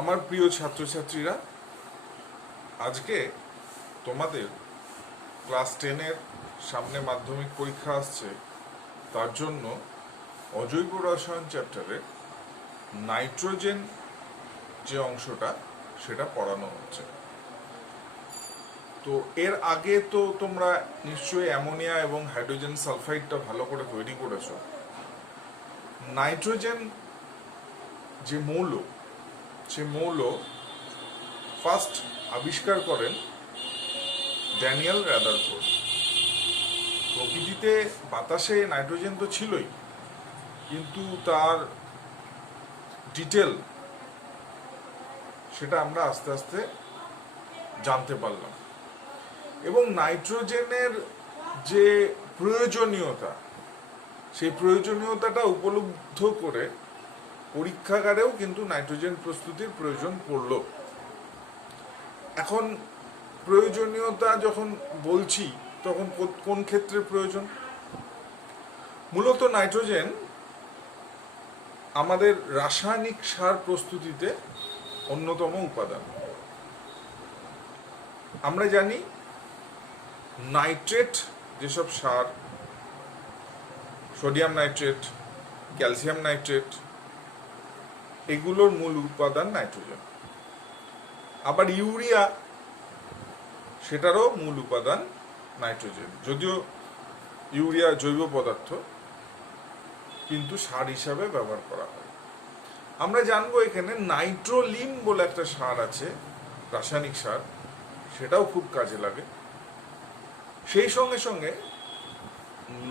আমার প্রিয় ছাত্রছাত্রীরা, আজকে তোমাদের ক্লাস 10-এর সামনে মাধ্যমিক পরীক্ষা আসছে। তার জন্য অজৈব রসায়ন চ্যাপ্টারে নাইট্রোজেন যে অংশটা সেটা পড়ানো হচ্ছে। তো এর আগে তো তোমরা নিশ্চয়ই অ্যামোনিয়া এবং হাইড্রোজেন সালফাইডটা ভালো করে তৈরি করেছো। নাইট্রোজেন যে মৌল, সে মৌল ফার্স্ট আবিষ্কার করেন ড্যানিয়েল রাদারফোর্ড। প্রকৃতিতে বাতাসে নাইট্রোজেন তো ছিলই, কিন্তু তার ডিটেল সেটা আমরা আস্তে আস্তে জানতে পারলাম। এবং নাইট্রোজেনের যে প্রয়োজনীয়তা, সেই প্রয়োজনীয়তাটা উপলব্ধ করে পরীক্ষাগারেও কিন্তু নাইট্রোজেন প্রস্তুতির প্রয়োজন পড়ল। এখন প্রয়োজনীয়তা যখন বলছি, তখন কোন ক্ষেত্রে প্রয়োজন? মূলত নাইট্রোজেন আমাদের রাসায়নিক সার প্রস্তুতিতে অন্যতম উপাদান। আমরা জানি নাইট্রেট যেসব সার, সোডিয়াম নাইট্রেট, ক্যালসিয়াম নাইট্রেট, এগুলোর মূল উপাদান নাইট্রোজেন। আবার ইউরিয়া, সেটারও মূল উপাদান নাইট্রোজেন। যদিও ইউরিয়া জৈব পদার্থ, কিন্তু সার হিসাবে ব্যবহার করা হয়। আমরা জানবো এখানে নাইট্রোলিন বলে একটা সার আছে, রাসায়নিক সার, সেটাও খুব কাজে লাগে। সেই সঙ্গে সঙ্গে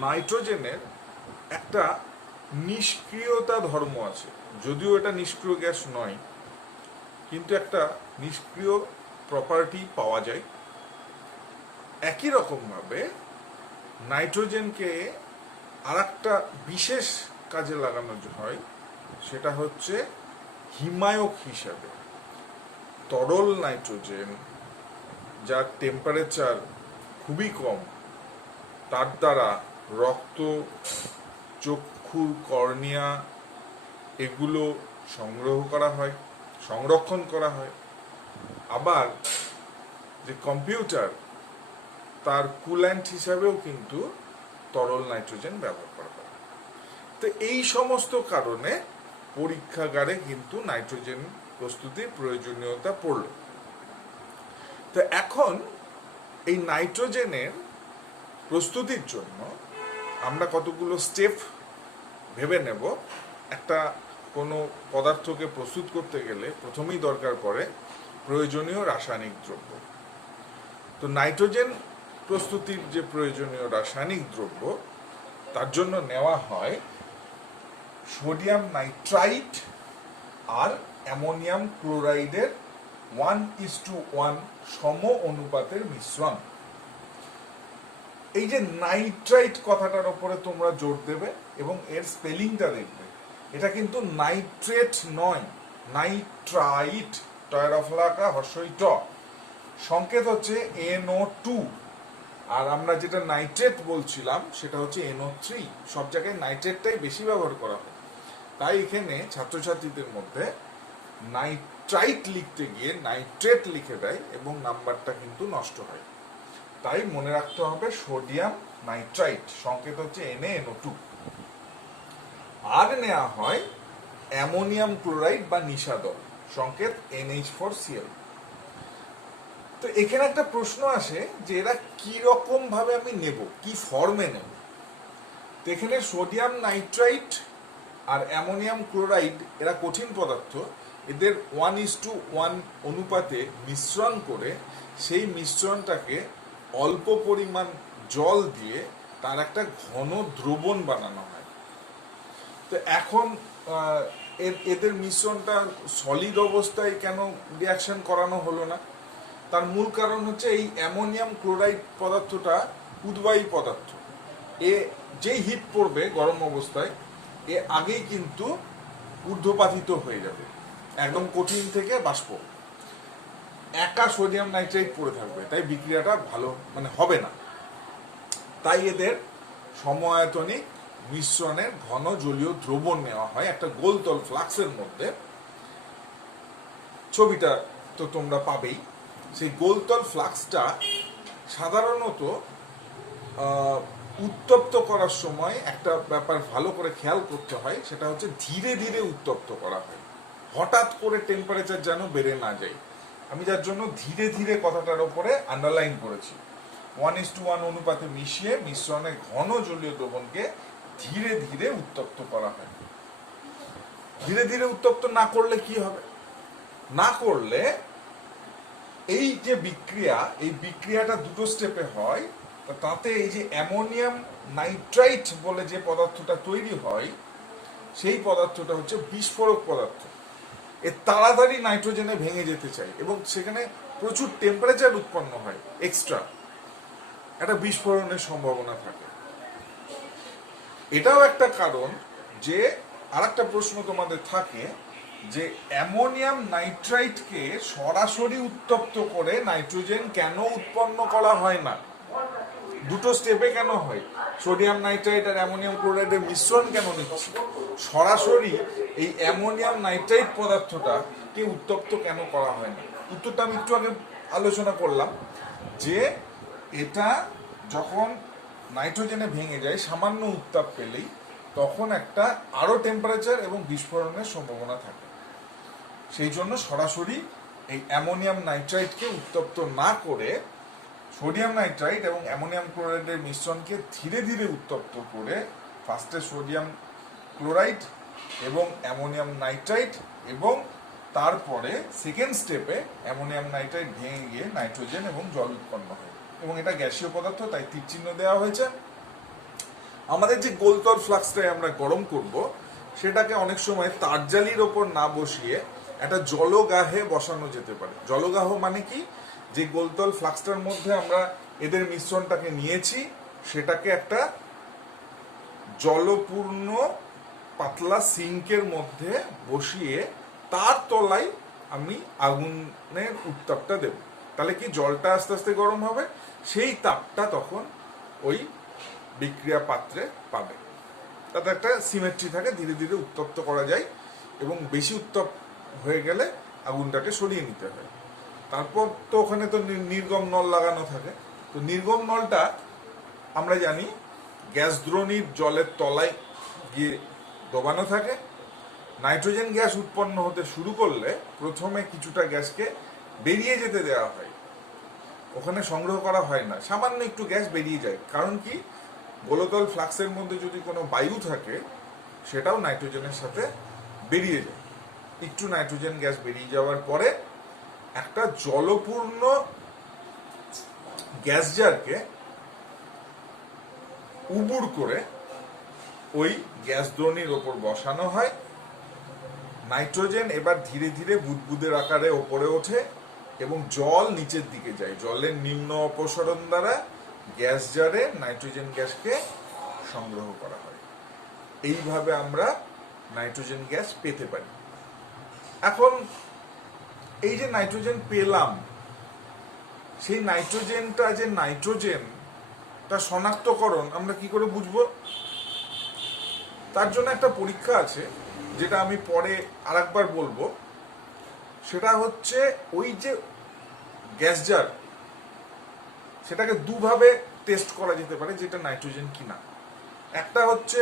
নাইট্রোজেনের একটা নিষ্ক্রিয়তা ধর্ম আছে। যদিও এটা নিষ্ক্রিয় গ্যাস নয়, কিন্তু একটা নিষ্ক্রিয় প্রপার্টি পাওয়া যায়। একই রকমভাবে নাইট্রোজেনকে আর একটা বিশেষ কাজে লাগানো হয়, সেটা হচ্ছে হিমায়ক হিসাবে। তরল নাইট্রোজেন, যার টেম্পারেচার খুবই কম, তার দ্বারা রক্ত, চক্ষুর কর্নিয়া এগুলো সংগ্রহ করা হয়, সংরক্ষণ করা হয়। আবার যে কম্পিউটার, তার কুল্যান্ট হিসাবেও কিন্তু তরল নাইট্রোজেন ব্যবহার করা হয়। তো এই সমস্ত কারণে পরীক্ষাগারে কিন্তু নাইট্রোজেন প্রস্তুতির প্রয়োজনীয়তা পড়ল। তো এখন এই নাইট্রোজেনের প্রস্তুতির জন্য আমরা কতগুলো স্টেপ ভেবে নেব। একটা কোনো পদার্থকে প্রস্তুত করতে গেলে প্রথমেই দরকার পড়ে প্রয়োজনীয় রাসায়নিক দ্রব্য। তো নাইট্রোজেন প্রস্তুতির যে প্রয়োজনীয় রাসায়নিক দ্রব্য, তার জন্য নেওয়া হয় সোডিয়াম নাইট্রাইট আর অ্যামোনিয়াম ক্লোরাইডের 1:1 সম অনুপাতের মিশ্রণ। এই যে নাইট্রাইট কথাটার উপরে তোমরা জোর দেবে এবং এর স্পেলিংটা দেখবে। এটা কিন্তু নাইট্রেট নয়, নাইট্রাইট, টয়রফলাকা হর্ষই ট, সংকেত হচ্ছে NO2। আর আমরা যেটা নাইট্রেট বলছিলাম সেটা হচ্ছে NO3। সব জায়গায় নাইট্রেটটাই বেশি ব্যবহার করা হয়। তাই এখানে ছাত্রছাত্রীদের মধ্যে নাইট্রাইট লিখতে গিয়ে নাইট্রেট লিখে দেয় এবং নাম্বারটা কিন্তু নষ্ট হয়। তাই মনে রাখতে হবে সোডিয়াম নাইট্রাইট, সংকেত হচ্ছে NaNO2। আর নেওয়া হয় অ্যামোনিয়াম ক্লোরাইড বা নিশাদল, সংকেত NH4Cl। তো এখানে একটা প্রশ্ন আসে যে এরা কি রকম ভাবে আমি নেব, কি ফর্মে নেব। তো এখানে সোডিয়াম নাইট্রাইট আর অ্যামোনিয়াম ক্লোরাইড এরা কঠিন পদার্থ, এদের 1:1 অনুপাতে মিশ্রণ করে সেই মিশ্রণটাকে অল্প পরিমাণ জল দিয়ে তার একটা ঘন দ্রবণ বানানো হয়। তো এখন এদের মিশ্রণটা সলিড অবস্থায় কেন রিয়াকশন করানো হলো না? তার মূল কারণ হচ্ছে এই অ্যামোনিয়াম ক্লোরাইড পদার্থটা উদ্বায়ী পদার্থ। এ যেই হিট পড়বে গরম অবস্থায়, এ আগেই কিন্তু ঊর্ধ্বপাতিত হয়ে যাবে, একদম কঠিন থেকে বাষ্প। একা সোডিয়াম নাইট্রাইট পড়ে থাকবে, তাই বিক্রিয়াটা ভালো হবে না। তাই এদের সমআয়তনিক মিশ্রণের ঘন জলীয় দ্রবণ নেওয়া হয় একটা গোলতল ফ্লাক্সের মধ্যে। ছবিটা তো তোমরা পাবেই। সেই গোলতল ফ্লাক্সটা সাধারণত উত্তপ্ত করার সময় একটা ব্যাপার ভালো করে খেয়াল করতে হয়, সেটা হচ্ছে ধীরে ধীরে উত্তপ্ত করা হয়, হঠাৎ করে টেম্পারেচার যেন বেড়ে না যায়। আমি যার জন্য ধীরে ধীরে কথাটার ওপরে আন্ডারলাইন করেছি। 1:1 অনুপাতে মিশিয়ে মিশ্রণে ঘন জলীয় দ্রবণকে ধীরে ধীরে উত্তপ্ত করা হয়। ধীরে ধীরে উত্তপ্ত না করলে কি হবে? না করলে এই যে বিক্রিয়া, এই বিক্রিয়াটা দুটো স্টেপে হয়। তাতে এই যে অ্যামোনিয়াম নাইট্রাইট বলে যে পদার্থটা তৈরি হয়, সেই পদার্থটা হচ্ছে বিস্ফোরক পদার্থ। তাড়াতাড়ি নাইট্রোজেনে ভেঙে যেতে চাই এবং সেখানে প্রচুর টেম্পারেচার উৎপন্ন হয়, এক্সট্রা একটা বিস্ফোরণের সম্ভাবনা থাকে। এটাও একটা কারণ যে আরেকটা প্রশ্ন তোমাদের থাকে যে অ্যামোনিয়াম নাইট্রাইটকে সরাসরি উত্তপ্ত করে নাইট্রোজেন কেন উৎপন্ন করা হয় না, দুটো স্টেপে কেন হয়? সোডিয়াম নাইট্রাইট আর অ্যামোনিয়াম ক্লোরাইডের মিশ্রণ কেন নিচ্ছে? সরাসরি এই অ্যামোনিয়াম নাইট্রাইট পদার্থটাকে উত্তপ্ত কেন করা হয় না? উত্তরটা আমি একটু আগে আলোচনা করলাম যে এটা যখন নাইট্রোজেনে ভেঙে যায় সামান্য উত্তাপ পেলেই, তখন একটা আরো টেম্পারেচার এবং বিস্ফোরণের সম্ভাবনা থাকে। সেই জন্য সরাসরি এই অ্যামোনিয়াম নাইট্রাইটকে উত্তপ্ত না করে সোডিয়াম নাইট্রাইট এবং অ্যামোনিয়াম ক্লোরাইডের মিশ্রণকে ধীরে ধীরে উত্তপ্ত করে ফার্স্টে সোডিয়াম ক্লোরাইড এবং অ্যামোনিয়াম নাইট্রাইট এবং তারপরে সেকেন্ড স্টেপে অ্যামোনিয়াম নাইট্রাইট ভেঙে গিয়ে নাইট্রোজেন এবং জল উৎপন্ন হয় এবং এটা গ্যাসীয় পদার্থ, তাই তীর চিহ্ন দেওয়া হয়েছে। আমাদের যে গোলতল ফ্লাক্সটাই আমরা গরম করব, সেটাকে অনেক সময় তারজালির ওপর না বসিয়ে একটা জলগাহে বসানো যেতে পারে। জলগাহ মানে কি? যে গোলতল ফ্লাক্সটার মধ্যে আমরা এদের মিশ্রণটাকে নিয়েছি, সেটাকে একটা জলপূর্ণ পাতলা সিঙ্কের মধ্যে বসিয়ে তার তলায় আমি আগুনের উত্তাপটা দেব। তাহলে কি জলটা আস্তে আস্তে গরম হবে, সেই তাপটা তখন ওই বিক্রিয়া পাত্রে পাবে। তাতে একটা সিমেট্রি থাকে, ধীরে ধীরে উত্তপ্ত করা যায় এবং বেশি উত্তপ হয়ে গেলে আগুনটাকে সরিয়ে নিতে হয়। তারপর তো ওখানে তো নির্গম নল লাগানো থাকে। তো নির্গম নলটা আমরা জানি গ্যাস দ্রোণীর জলের তলায় গিয়ে দবানো থাকে। নাইট্রোজেন গ্যাস উৎপন্ন হতে শুরু করলে প্রথমে কিছুটা গ্যাসকে বেরিয়ে যেতে দেওয়া হয়, ওখানে সংগ্রহ করা হয় না, সামান্য একটু গ্যাস বেরিয়ে যায়। কারণ কি? গোলতল ফ্লাক্সের মধ্যে যদি কোনো বায়ু থাকে, সেটাও নাইট্রোজেনের সাথে বেরিয়ে যায়। একটু নাইট্রোজেন গ্যাস বেরিয়ে যাওয়ার পরে একটা জলপূর্ণ গ্যাস জারকে উবুড় করে ওই গ্যাস দ্রোণীর ওপর বসানো হয়। নাইট্রোজেন এবার ধীরে ধীরে বুদবুদের আকারে ওপরে ওঠে এবং জল নিচের দিকে যায়। জলের নিম্ন অপসরণ দ্বারা গ্যাস জারে নাইট্রোজেন গ্যাসকে সংগ্রহ করা হয়। এইভাবে আমরা নাইট্রোজেন গ্যাস পেতে পারি। এখন এই যে নাইট্রোজেন পেলাম, সেই নাইট্রোজেনটা যে নাইট্রোজেন, তার শনাক্তকরণ আমরা কি করে বুঝবো? তার জন্য একটা পরীক্ষা আছে, যেটা আমি পরে আরেকবার বলবো। সেটা হচ্ছে ওই যে গ্যাস জার, সেটাকে দুভাবে টেস্ট করা যেতে পারে যেটা নাইট্রোজেন কিনা। একটা হচ্ছে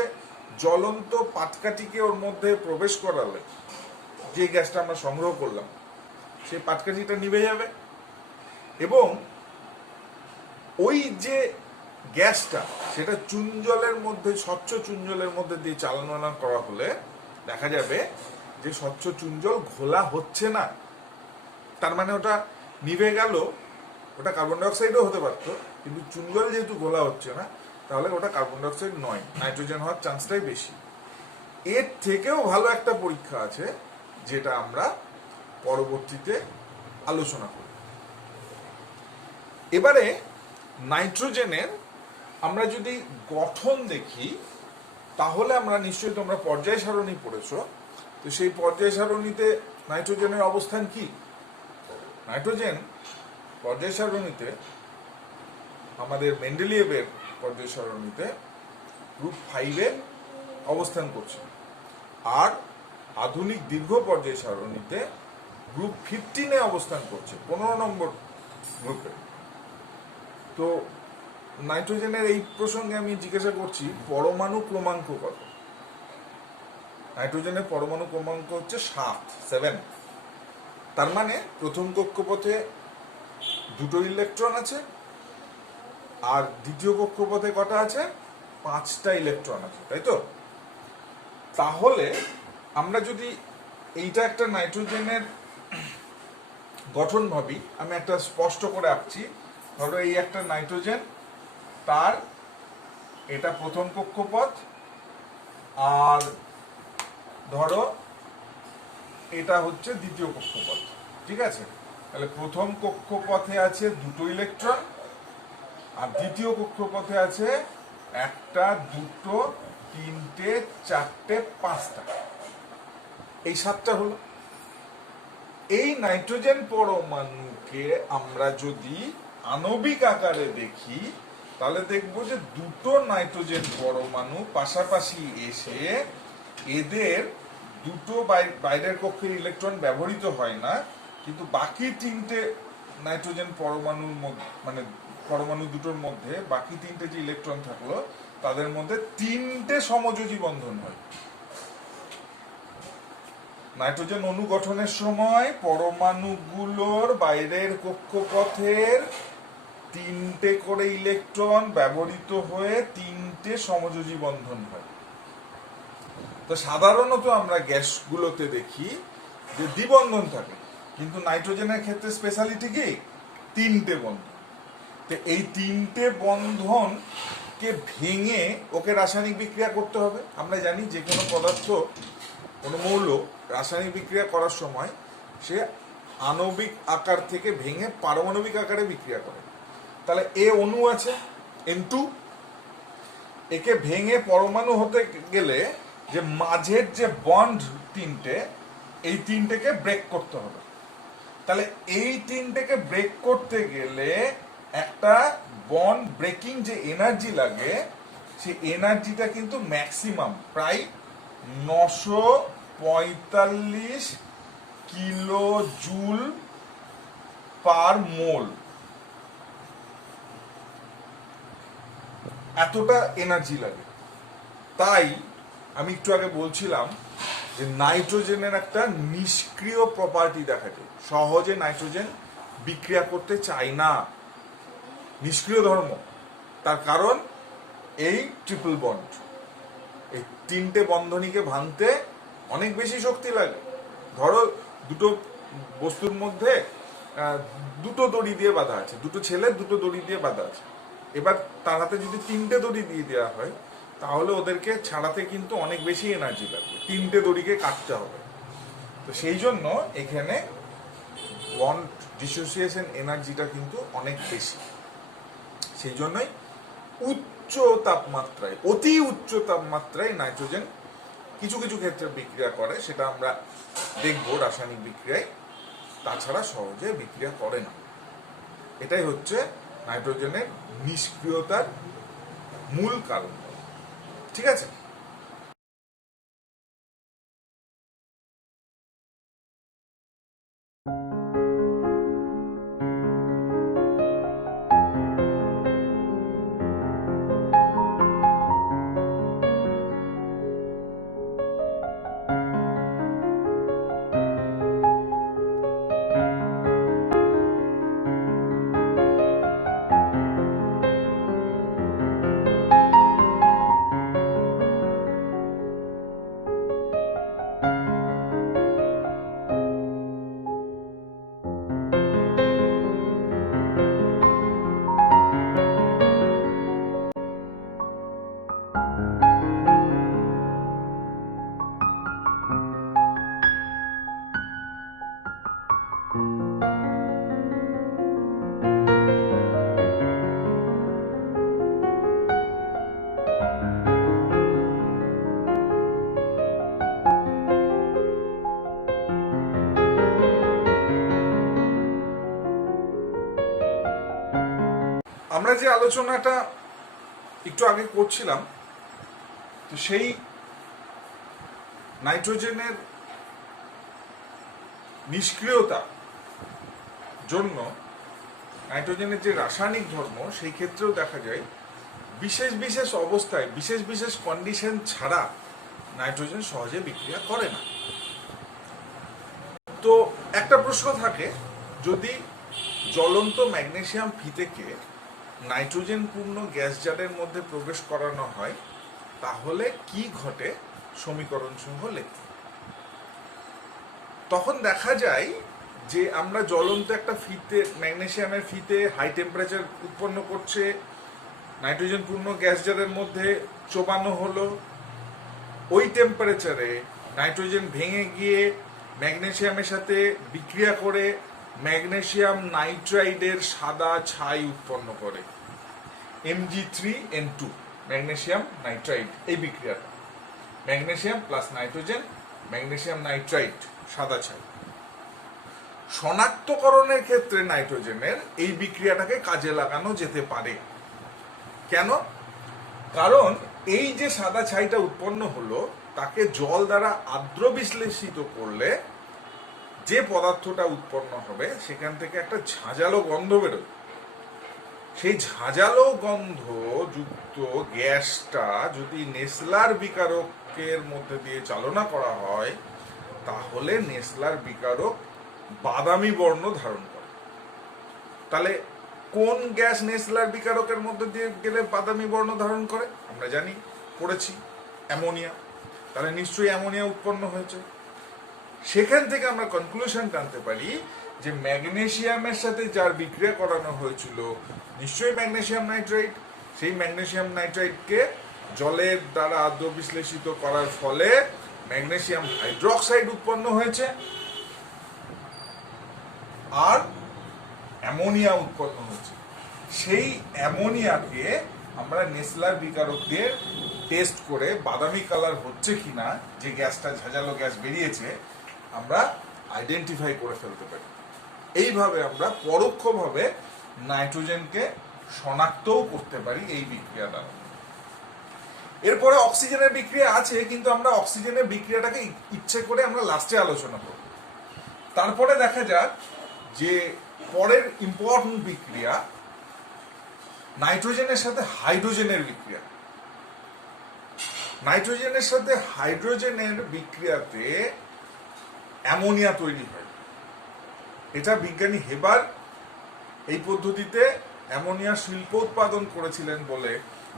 জ্বলন্ত পাটকাঠিকে ওর মধ্যে প্রবেশ করালে যে গ্যাসটা আমরা সংগ্রহ করলাম, সেই পাটকাঠিটা নিভে যাবে এবং ওই যে গ্যাসটা, সেটা চুন জলের মধ্যে, স্বচ্ছ চুন জলের মধ্যে দিয়ে চালনা করা হলে দেখা যাবে যে স্বচ্ছ চুন জল ঘোলা হচ্ছে না। তার মানে ওটা নিভে গেল। ওটা কার্বন ডাইঅক্সাইডও হতে পারত, কিন্তু চুন জল যেহেতু ঘোলা হচ্ছে না, তাহলে ওটা কার্বন ডাইঅক্সাইড নয়, নাইট্রোজেন হওয়ার চান্সটাই বেশি। এর থেকেও ভালো একটা পরীক্ষা আছে, যেটা আমরা পরবর্তীতে আলোচনা করব। এবারে নাইট্রোজেনের আমরা যদি গঠন দেখি, তাহলে আমরা নিশ্চয়ই, তোমরা পর্যায় সারণী পড়েছো, তো সেই পর্যায় সারণীতে নাইট্রোজেনের অবস্থান কি? নাইট্রোজেন পর্যায় সারণীতে, আমাদের মেন্ডেলিয়েভের পর্যায় সারণীতে গ্রুপ 5-এ অবস্থান করছে, আর আধুনিক দীর্ঘ পর্যায় সারণীতে গ্রুপ 15-এ অবস্থান করছে, 15 নম্বর গ্রুপে। তো নাইট্রোজেনের এই প্রসঙ্গে আমি জিজ্ঞাসা করছি পরমাণু ক্রমাঙ্ক কত? নাইট্রোজেনের পরমাণু ক্রমাঙ্ক হচ্ছে 7। তার মানে প্রথম কক্ষপথে 2টো ইলেকট্রন আছে, আর দ্বিতীয় কক্ষপথে কটা আছে? 5টা ইলেকট্রন আছে, তাই তো? তাহলে আমরা যদি এইটা একটা নাইট্রোজেনের গঠন ভাবি, আমি একটা স্পষ্ট করে আঁকছি। ধরো এই একটা নাইট্রোজেন, তার এটা প্রথম কক্ষপথ, আর ধরো এটা হচ্ছে দ্বিতীয় কক্ষপথ, ঠিক আছে? তাহলে প্রথম কক্ষপথে আছে 2টো ইলেকট্রন, আর দ্বিতীয় কক্ষপথে আছে 1টা, 2টো, 3টে, 4টে, 5টা, এই 7টা হলো। এই নাইট্রোজেন পরমাণুকে আমরা যদি আণবিক আকারে দেখি, তাহলে দেখব যে 2টো নাইট্রোজেন পরমাণু পাশাপাশি এসে এদের 2টো বাইরের কক্ষের ইলেকট্রন ব্যবহৃত হয় না, কিন্তু বাকি 3টে নাইট্রোজেন পরমাণুর মধ্যে, মানে পরমাণু দুটোর মধ্যে বাকি 3টে যে ইলেকট্রন থাকলো তাদের মধ্যে 3টে সমযোজী বন্ধন হয়। নাইট্রোজেন অণু গঠনের সময় পরমাণুগুলোর বাইরের কক্ষপথের 3টে করে ইলেকট্রন ব্যবহৃত হয়ে 3টে সমযোজী বন্ধন হয়। তো সাধারণত আমরা গ্যাসগুলোতে দেখি যে দ্বিবন্ধন থাকে, কিন্তু নাইট্রোজেনের ক্ষেত্রে স্পেশালিটি কি? 3টে বন্ধন। তো এই 3টে বন্ধনকে ভেঙে ওকে রাসায়নিক বিক্রিয়া করতে হবে। আমরা জানি যে কোনো পদার্থ, কোনো মৌল রাসায়নিক বিক্রিয়া করার সময় সে আণবিক আকার থেকে ভেঙে পারমাণবিক আকারে বিক্রিয়া করে। তাহলে এ অণু আছে N2, একে ভেঙে পরমাণু হতে গেলে যে মাঝের যে বন্ড 3টে, এই 3টেকে ব্রেক করতে হবে। তাহলে এই 3টেকে ব্রেক করতে গেলে একটা বন্ড ব্রেকিং যে এনার্জি লাগে, সেই এনার্জিটা কিন্তু ম্যাক্সিমাম প্রায় 945 কিলো জুল পার মোল, এতটা এনার্জি লাগে। তাই আমি একটু আগে বলছিলাম যে নাইট্রোজেনের একটা নিষ্ক্রিয় প্রপার্টি দেখা যায়, সহজে নাইট্রোজেন বিক্রিয়া করতে চায় না, নিষ্ক্রিয় ধর্ম। তার কারণ এই ট্রিপল বন্ড, এই 3টে বন্ধনীকে ভাঙতে অনেক বেশি শক্তি লাগে। ধরো দুটো বস্তুর মধ্যে 2টো দড়ি দিয়ে বাঁধা আছে, 2টো ছেলে 2টো দড়ি দিয়ে বাঁধা আছে। এবার তার হাতে যদি 3টে দড়ি দিয়ে দেওয়া হয়, তাহলে ওদেরকে ছাড়াতে কিন্তু অনেক বেশি এনার্জি লাগবে, 3টে দড়িকে কাটতে হবে। তো সেই জন্য এখানে বন্ড ডিসোসিয়েশন এনার্জিটা কিন্তু অনেক বেশি। সেই জন্যই উচ্চ তাপমাত্রায়, অতি উচ্চ তাপমাত্রায় নাইট্রোজেন কিছু কিছু ক্ষেত্রে বিক্রিয়া করে, সেটা আমরা দেখব রাসায়নিক বিক্রিয়ায়। তাছাড়া সহজে বিক্রিয়া করে না। এটাই হচ্ছে নাইট্রোজেনের নিষ্ক্রিয়তার মূল কারণ। ঠিক আছে? আমরা যে আলোচনাটা একটু আগে করছিলাম, তো সেই নাইট্রোজেনের নিষ্ক্রিয়তা জন্য নাইট্রোজেনের যে রাসায়নিক ধর্ম সেই ক্ষেত্রেও দেখা যায় বিশেষ বিশেষ অবস্থায় বিশেষ বিশেষ কন্ডিশন ছাড়া নাইট্রোজেন সহজে বিক্রিয়া করে না। তো একটা প্রশ্ন থাকে, যদি জ্বলন্ত ম্যাগনেসিয়াম ফিতেকে নাইট্রোজেন পূর্ণ গ্যাস জারের মধ্যে প্রবেশ করানো হয় তাহলে কি ঘটে সমীকরণ সহ লিখতে। তখন দেখা যায় যে আমরা জ্বলন্ত একটা ফিতে, ম্যাগনেসিয়ামের ফিতে হাই টেম্পারেচার উৎপন্ন করছে, নাইট্রোজেন পূর্ণ গ্যাস জারের মধ্যে চোবানো হলো, ওই টেম্পারেচারে নাইট্রোজেন ভেঙে গিয়ে ম্যাগনেসিয়ামের সাথে বিক্রিয়া করে ম্যাগনেসিয়াম নাইট্রাইডের সাদা ছাই উৎপন্ন করে, Mg3N2 ম্যাগনেসিয়াম নাইট্রাইড। এই বিক্রিয়াটা magnesium plus nitrogen, magnesium nitride, সাদা ছাই। শনাক্তকরণের ক্ষেত্রে নাইট্রোজেনের এই বিক্রিয়াটাকে কাজে লাগানো যেতে পারে। কেন? কারণ এই যে সাদা ছাইটা উৎপন্ন হলো তাকে জল দ্বারা আর্দ্র বিশ্লেষিত করলে যে পদার্থটা উৎপন্ন হবে সেখান থেকে একটা ঝাঁঝালো গন্ধ বেরোয়। সেই ঝাঁঝালো গন্ধ যুক্ত গ্যাসটা যদি নেসলার বিকারকের মধ্যে দিয়ে চালনা করা হয় তাহলে নেসলার বিকারক বাদামি বর্ণ ধারণ করে। তাহলে কোন গ্যাস নেসলার বিকারকের মধ্যে দিয়ে গেলে বাদামি বর্ণ ধারণ করে? আমরা জানি, পড়েছি, অ্যামোনিয়া। তাহলে নিশ্চয়ই অ্যামোনিয়া উৎপন্ন হয়েছে। সেখান থেকে আমরা কনক্লুশন টানতে পারি যে ম্যাগনেসিয়ামের সাথে যার বিক্রিয়া করানো হয়েছিল নিশ্চয়ই ম্যাগনেসিয়াম নাইট্রাইড। সেই ম্যাগনেসিয়াম নাইট্রাইডকে জলের দ্বারা আর্দ্র বিশ্লেষিত করার ফলে ম্যাগনেসিয়াম হাইড্রোক্সাইড উৎপন্ন হয়েছে আর অ্যামোনিয়া উৎপন্ন হয়েছে। সেই অ্যামোনিয়াকে আমরা নেসলার বিকারক দিয়ে টেস্ট করে বাদামি কালার হচ্ছে কিনা, যে গ্যাসটা ঝাঁঝালো গ্যাস বেরিয়েছে, আমরা আইডেন্টিফাই করে ফেলতে পারি। এইভাবে আমরা পরোক্ষভাবে নাইট্রোজেনকে শনাক্তও করতে পারি এই বিক্রিয়া দ্বারা। এরপরে অক্সিজেনের বিক্রিয়া আছে, কিন্তু আমরা অক্সিজেনের বিক্রিয়াটাকে ইচ্ছে করে আমরা লাস্টে আলোচনা করব। তারপরে দেখা যাক যে পরের ইম্পর্টেন্ট বিক্রিয়া নাইট্রোজেনের সাথে হাইড্রোজেনের বিক্রিয়া। নাইট্রোজেনের সাথে হাইড্রোজেনের বিক্রিয়াতে অ্যামোনিয়া তৈরি হয়। এটা বিজ্ঞানী হেবার এই পদ্ধতিতে অ্যামোনিয়া শিল্প উৎপাদন করেছিলেন বলে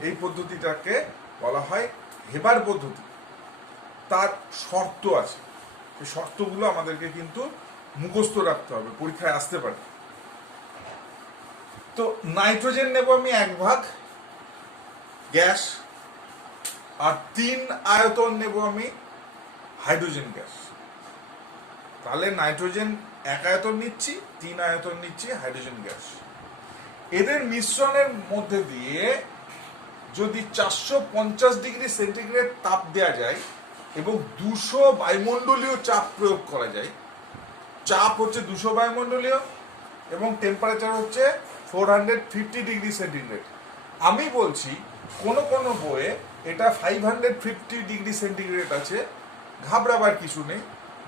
এই পদ্ধতিটাকে বলা হয় হেবার পদ্ধতি। তার শর্ত আছে, এই শর্তগুলো আমাদেরকে কিন্তু মুখস্থ রাখতে হবে, পরীক্ষায় আসতে পারে। তো নাইট্রোজেন নেব আমি 1 ভাগ গ্যাস, আর 3 আয়তন নেব আমি হাইড্রোজেন গ্যাস। তাহলে নাইট্রোজেন 1 আয়তন নিচ্ছি, 3 আয়তন নিচ্ছি হাইড্রোজেন গ্যাস। এদের মিশ্রণের মধ্যে দিয়ে যদি 450 ডিগ্রি সেন্টিগ্রেড তাপ দেওয়া যায় এবং 200 বায়ুমণ্ডলীয় চাপ প্রয়োগ করা যায়, চাপ হচ্ছে 200 বায়ুমণ্ডলীয় এবং টেম্পারেচার হচ্ছে 450 ডিগ্রি সেন্টিগ্রেড। আমি বলছি কোন কোন বইয়ে এটা 550 ডিগ্রি সেন্টিগ্রেড আছে, ঘাবড়াবার কিছু নেই,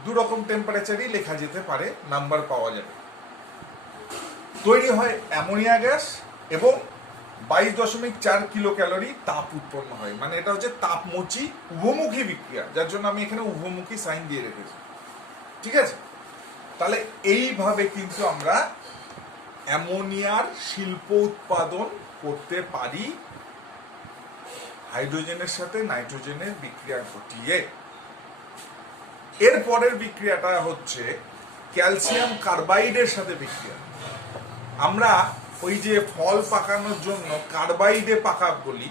2 রকম টেম্পারেচারই লেখা যেতে পারে, নাম্বার পাওয়া যাবে। তৈরি হয় অ্যামোনিয়া গ্যাস এবং 22.4 কিলো ক্যালোরি তাপ উৎপন্ন হয়। মানে এটা হচ্ছে তাপমোচী উভমুখী বিক্রিয়া, যার জন্য আমি এখানে উভমুখী সাইন দিয়ে রেখেছি। ঠিক আছে? তাহলে এইভাবে কিন্তু আমরা অ্যামোনিয়ার শিল্প উৎপাদন করতে পারি হাইড্রোজেনের সাথে নাইট্রোজেনের বিক্রিয়া ঘটিয়ে। এর পরের বিক্রিয়াটা হচ্ছে ক্যালসিয়াম কার্বাইডের সাথে বিক্রিয়া। আমরা ওই যে ফল পাকানোর জন্য কার্বাইডে পাকা বলি,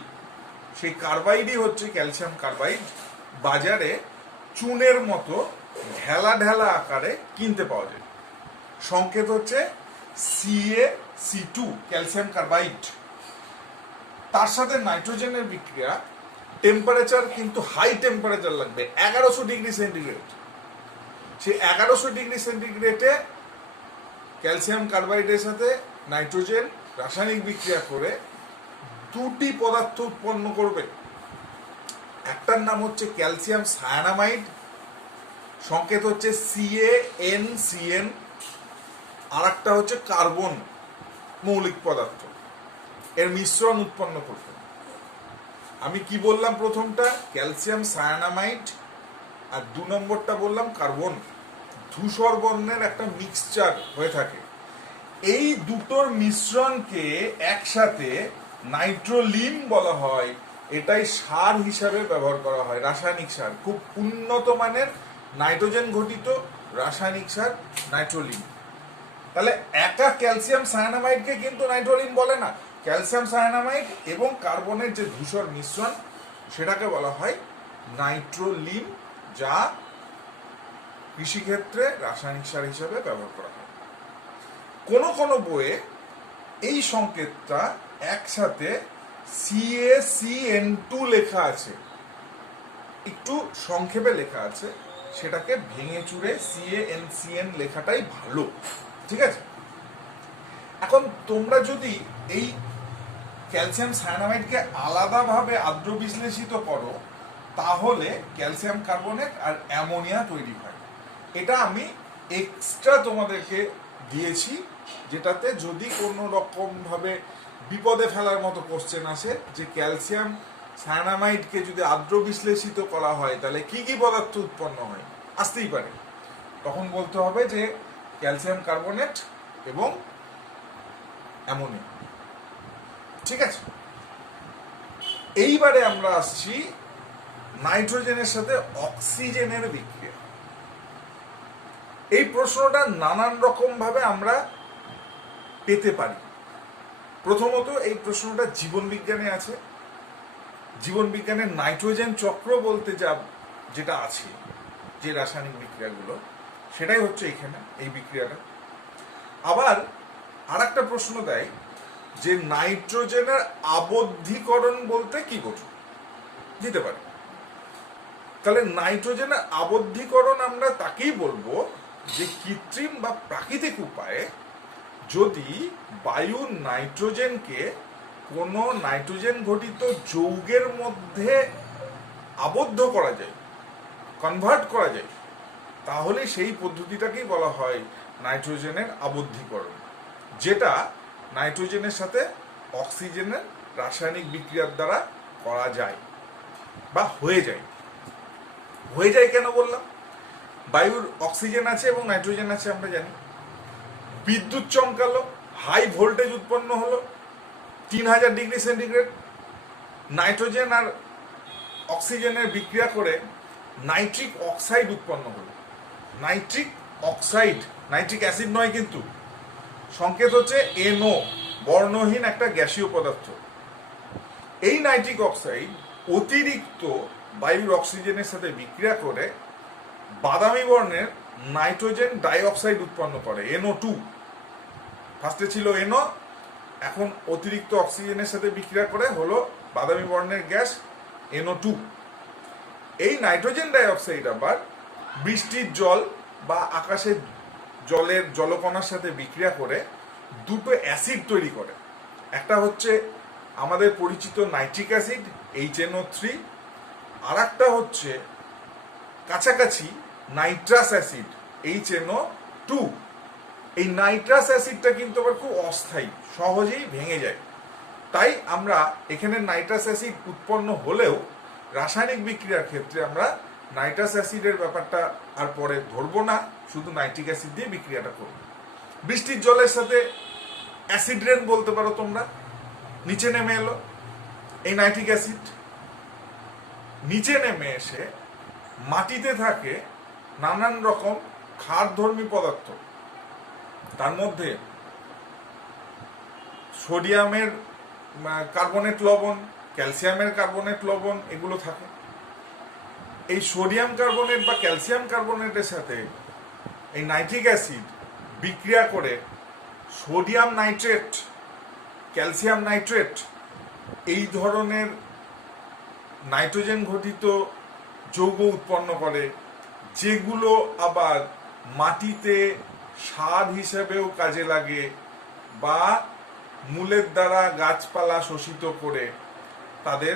সেই কার্বাইডই হচ্ছে ক্যালসিয়াম কার্বাইড। বাজারে চুনের মতো ঢেলা ঢেলা আকারে কিনতে পাওয়া যায়। সংকেত হচ্ছে CaC2 ক্যালসিয়াম কার্বাইড। তার সাথে নাইট্রোজেনের বিক্রিয়া, টেম্পারেচার কিন্তু হাই টেম্পারেচার লাগবে, 1100 ডিগ্রি সেন্টিগ্রেড। সেই 1100 ডিগ্রি সেন্টিগ্রেডে ক্যালসিয়াম কার্বাইডের সাথে নাইট্রোজেন রাসায়নিক বিক্রিয়া করে 2টি পদার্থ উৎপন্ন করবে। একটার নাম হচ্ছে ক্যালসিয়াম সায়ানামাইড, সংকেত হচ্ছে CaNCN, আর একটা হচ্ছে কার্বন মৌলিক পদার্থ, এর মিশ্রণ উৎপন্ন করতে। আমি কি বললাম? প্রথমটা ক্যালসিয়াম সায়ানামাইড, আর 2 নম্বরটা বললাম কার্বন। ধূসর বর্ণের একটা মিক্সচার হয়ে থাকে। এই দুটোর মিশ্রণকে একসাথে নাইট্রোলিন বলা হয়। এটাই সার হিসাবে ব্যবহার করা হয়, রাসায়নিক সার, খুব উন্নত মানের নাইট্রোজেন ঘটিত রাসায়নিক সার নাইট্রোলিন। তাহলে একা ক্যালসিয়াম সায়ানামাইডকে কিন্তু নাইট্রোলিন বলে না। ক্যালসিয়াম সায়ানামাইড এবং কার্বনের যে ধূসর মিশ্রণ, সেটাকে বলা হয় নাইট্রোলিন, যা কৃষিক্ষেত্রে রাসায়নিক সার হিসেবে ব্যবহার করা হয়। কোনো কোনো বইয়ে এই সংকেতটা একসাথে CaCN2 লেখা আছে, একটু সংক্ষেপে লেখা আছে, সেটাকে ভেঙে চুরে CaNCN লেখাটাই ভালো। ঠিক আছে? এখন তোমরা যদি এই ক্যালসিয়াম সায়ানামাইডকে আলাদাভাবে আদ্র বিশ্লেষিত করো, তাহলে ক্যালসিয়াম কার্বনেট আর অ্যামোনিয়া তৈরি হয়। এটা আমি এক্সট্রা তোমাদেরকে দিয়েছি, যেটাতে যদি কোনো রকম ভাবে বিপদে ফেলার মতো কোশ্চেন আসে যে ক্যালসিয়াম সায়ানামাইডকে যদি আদ্র বিশ্লেষিত করা হয় তাহলে কি কি পদার্থ উৎপন্ন হয়, আসতেই পারে, তখন বলতে হবে যে ক্যালসিয়াম কার্বনেট এবং অ্যামোনিয়া। ঠিক আছে? এইবারে আমরা আসছি নাইট্রোজেনের সাথে অক্সিজেনের বিক্রিয়া। এই প্রশ্নটা নানান রকম ভাবে আমরা পেতে পারি। প্রথমত এই প্রশ্নটা জীবন বিজ্ঞানে আছে। জীবন বিজ্ঞানের নাইট্রোজেন চক্র বলতে যেটা আছে, যে রাসায়নিক বিক্রিয়াগুলো, সেটাই হচ্ছে এখানে এই বিক্রিয়াটা। আবার আর একটা প্রশ্ন দেয় যে নাইট্রোজেনের আবদ্ধীকরণ বলতে কি বোঝো, দিতে পারে। তাহলে নাইট্রোজেনের আবদ্ধীকরণ আমরা তাকেই বলবো যে কৃত্রিম বা প্রাকৃতিক উপায়ে যদি বায়ু নাইট্রোজেনকে কোনো নাইট্রোজেন ঘটিত যৌগের মধ্যে আবদ্ধ করা যায়, কনভার্ট করা যায়, তাহলে সেই পদ্ধতিটাকেই বলা হয় নাইট্রোজেনের আবদ্ধীকরণ, যেটা নাইট্রোজেনের সাথে অক্সিজেনের রাসায়নিক বিক্রিয়ার দ্বারা করা যায় বা হয়ে যায়। হয়ে যায় কেন বললাম? বায়ুর অক্সিজেন আছে এবং নাইট্রোজেন আছে, আমরা জানি। বিদ্যুৎ চমকালো, হাই ভোল্টেজ উৎপন্ন হলো 3000 ডিগ্রি সেন্টিগ্রেড, নাইট্রোজেন আর অক্সিজেনের বিক্রিয়া করে নাইট্রিক অক্সাইড উৎপন্ন হলো। নাইট্রিক অক্সাইড, নাইট্রিক অ্যাসিড নয় কিন্তু, সংকেত হচ্ছে NO, বর্ণহীন একটা গ্যাসীয় পদার্থ। এই নাইট্রিক অক্সাইড অতিরিক্ত বায়ুর অক্সিজেনের সাথে বিক্রিয়া করে বাদামি বর্ণের নাইট্রোজেন ডাইঅক্সাইড উৎপন্ন করে, NO2। ফার্স্টে ছিল NO, এখন অতিরিক্ত অক্সিজেনের সাথে বিক্রিয়া করে হলো বাদামি বর্ণের গ্যাস NO2। এই নাইট্রোজেন ডাইঅক্সাইড আবার বৃষ্টির জল বা আকাশের জলের জলকণার সাথে বিক্রিয়া করে দুটো অ্যাসিড তৈরি করে। একটা হচ্ছে আমাদের পরিচিত নাইট্রিক অ্যাসিড HNO3, আর একটা হচ্ছে কাছাকাছি নাইট্রাস অ্যাসিড HNO2। এই নাইট্রাস অ্যাসিডটা কিন্তু আবার খুব অস্থায়ী, সহজেই ভেঙে যায়। তাই আমরা এখানে নাইট্রাস অ্যাসিড উৎপন্ন হলেও রাসায়নিক বিক্রিয়ার ক্ষেত্রে আমরা নাইট্রাস অ্যাসিডের ব্যাপারটা আর পরে ধরবো না, শুধু নাইট্রিক অ্যাসিড দিয়ে বিক্রিয়াটা করবো। বৃষ্টির জলের সাথে অ্যাসিড রেন বলতে পারো তোমরা, নিচে নেমে এলো এই নাইট্রিক অ্যাসিড, নিচে নেমে এসে মাটিতে থাকে নানান রকম ক্ষারধর্মী পদার্থ, তার মধ্যে সোডিয়ামের কার্বনেট লবণ, ক্যালসিয়ামের কার্বনেট লবণ, এগুলো থাকে। এই সোডিয়াম কার্বনেট বা ক্যালসিয়াম কার্বনেটের সাথে এই নাইট্রিক অ্যাসিড বিক্রিয়া করে সোডিয়াম নাইট্রেট, ক্যালসিয়াম নাইট্রেট, এই ধরনের নাইট্রোজেন ঘটিত যৌগ উৎপন্ন করে, যেগুলো আবার মাটিতে সার হিসেবেও কাজে লাগে বা মূলের দ্বারা গাছপালা শোষিত করে তাদের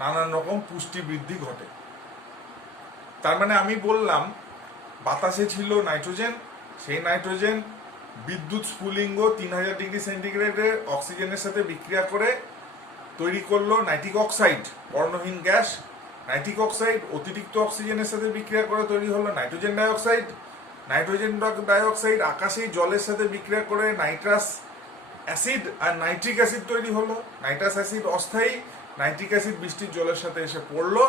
নানান রকম পুষ্টি বৃদ্ধি ঘটে। তার মানে আমি বললাম বাতাসে ছিল নাইট্রোজেন, সেই নাইট্রোজেন বিদ্যুৎ স্ফুলিঙ্গ 3000 ডিগ্রি সেন্টিগ্রেডের অক্সিজেনের সাথে বিক্রিয়া করে তৈরি করলো নাইট্রিক অক্সাইড, বর্ণহীন গ্যাস। নাইট্রিক অক্সাইড অতিরিক্ত অক্সিজেনের সাথে বিক্রিয়া করে তৈরি হলো নাইট্রোজেন ডাইঅক্সাইড। নাইট্রোজেন ডাইঅক্সাইড আকাশেই জলের সাথে বিক্রিয়া করে নাইট্রাস অ্যাসিড আর নাইট্রিক অ্যাসিড তৈরি হলো। নাইট্রাস অ্যাসিড অস্থায়ী, নাইট্রিক অ্যাসিড বৃষ্টির জলের সাথে এসে পড়লো,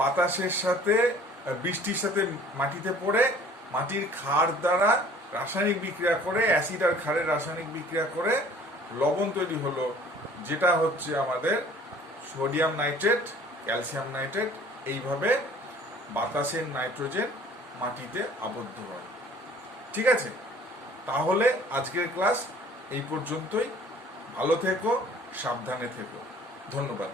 বাতাসের সাথে বৃষ্টির সাথে মাটিতে পড়ে মাটির ক্ষার দ্বারা রাসায়নিক বিক্রিয়া করে, অ্যাসিড আর ক্ষারের রাসায়নিক বিক্রিয়া করে লবণ তৈরি হলো, যেটা হচ্ছে আমাদের সোডিয়াম নাইট্রেট, ক্যালসিয়াম নাইট্রেট। এইভাবে বাতাসের নাইট্রোজেন মাটিতে আবদ্ধ হয়। ঠিক আছে, তাহলে আজকের ক্লাস এই পর্যন্তই। ভালো থেকো, সাবধানে থেকো। ধন্যবাদ।